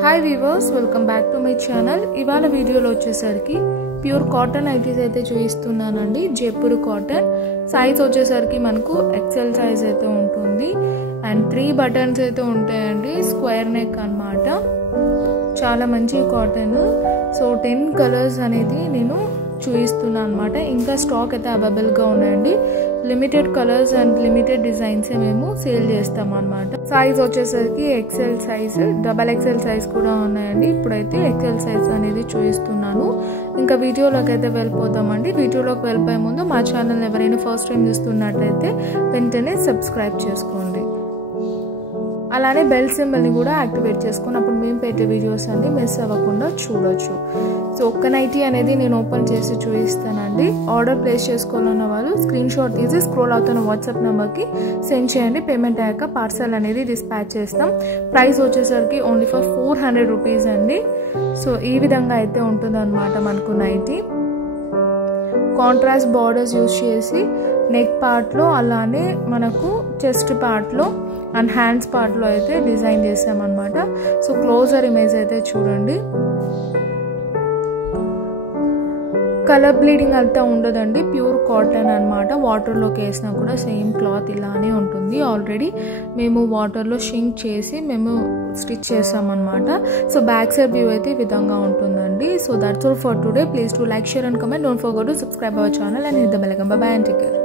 Hi weavers, welcome back to my channel. ఇవాళ వీడియోలో వచ్చేసరికి ప్యూర్ కాటన్ నైటీస్ అయితే చూపిస్తున్నానండి. జైపూర్ కాటన్ సైజ్ వచ్చేసరికి మనకు ఎక్సెల్ సైజ్ అయితే ఉంటుంది అండ్ 3 బటన్స్ అయితే ఉంటాయండి. స్క్వేర్ నెక్ అన్నమాట. చాలా మంచి కాటన్. సో 10 కలర్స్ అనేది నేను చూపిస్తున్నాను అనమాట. ఇంకా స్టాక్ అయితే అవైలబుల్గా ఉన్నాయండి. Limited colours and limited designs మేము సేల్ చేస్తాం అనమాట. సైజ్ వచ్చేసరికి ఎక్సెల్ సైజ్, XXL సైజ్ కూడా ఉన్నాయండి. ఇప్పుడైతే ఎక్సెల్ సైజ్ అనేది చూపిస్తున్నాను. ఇంకా వీడియోలోకి అయితే వెళ్ళిపోతామండి. వీడియోలోకి వెళ్ళిపోయే ముందు మా ఛానల్ ఎవరైనా ఫస్ట్ టైం చూస్తున్నట్లయితే వెంటనే సబ్స్క్రైబ్ చేసుకోండి. అలానే బెల్ సింబల్ని కూడా యాక్టివేట్ చేసుకొని అప్పుడు మేము పెట్టే వీడియోస్ అన్ని మిస్ అవ్వకుండా చూడొచ్చు. సో ఒక్క నైటీ అనేది నేను ఓపెన్ చేసి చూపిస్తానండి. ఆర్డర్ ప్లేస్ చేసుకోవాలన్న వాళ్ళు స్క్రీన్ షాట్ తీసి స్క్రోల్ అవుతున్న వాట్సాప్ నెంబర్కి సెండ్ చేయండి. పేమెంట్ అయ్యాక పార్సల్ అనేది డిస్పాచ్ చేస్తాం. ప్రైస్ వచ్చేసరికి ఓన్లీ ఫర్ 400 రూపీస్ అండి. సో ఈ విధంగా అయితే ఉంటుంది అనమాట మనకు నైటీ. కాంట్రాస్ట్ బార్డర్స్ యూజ్ చేసి నెక్ పార్ట్లో అలానే మనకు చెస్ట్ పార్ట్లో అండ్ హ్యాండ్స్ పార్ట్లో అయితే డిజైన్ చేసామన్నమాట. సో క్లోజర్ ఇమేజ్ అయితే చూడండి. కలర్ బ్లీడింగ్ అంతా ఉండదండి. ప్యూర్ కాటన్ అనమాట. వాటర్లోకి వేసినా కూడా సేమ్ క్లాత్ ఇలానే ఉంటుంది. ఆల్రెడీ మేము వాటర్లో షింక్ చేసి మేము స్టిచ్ చేసామన్నమాట. సో బ్యాక్ సైడ్ వ్యూ అయితే ఈ విధంగా ఉంటుందండి. So that's all for today. Please to like, share and comment. Don't forget to subscribe our channel and hit the bell icon. By by and take care.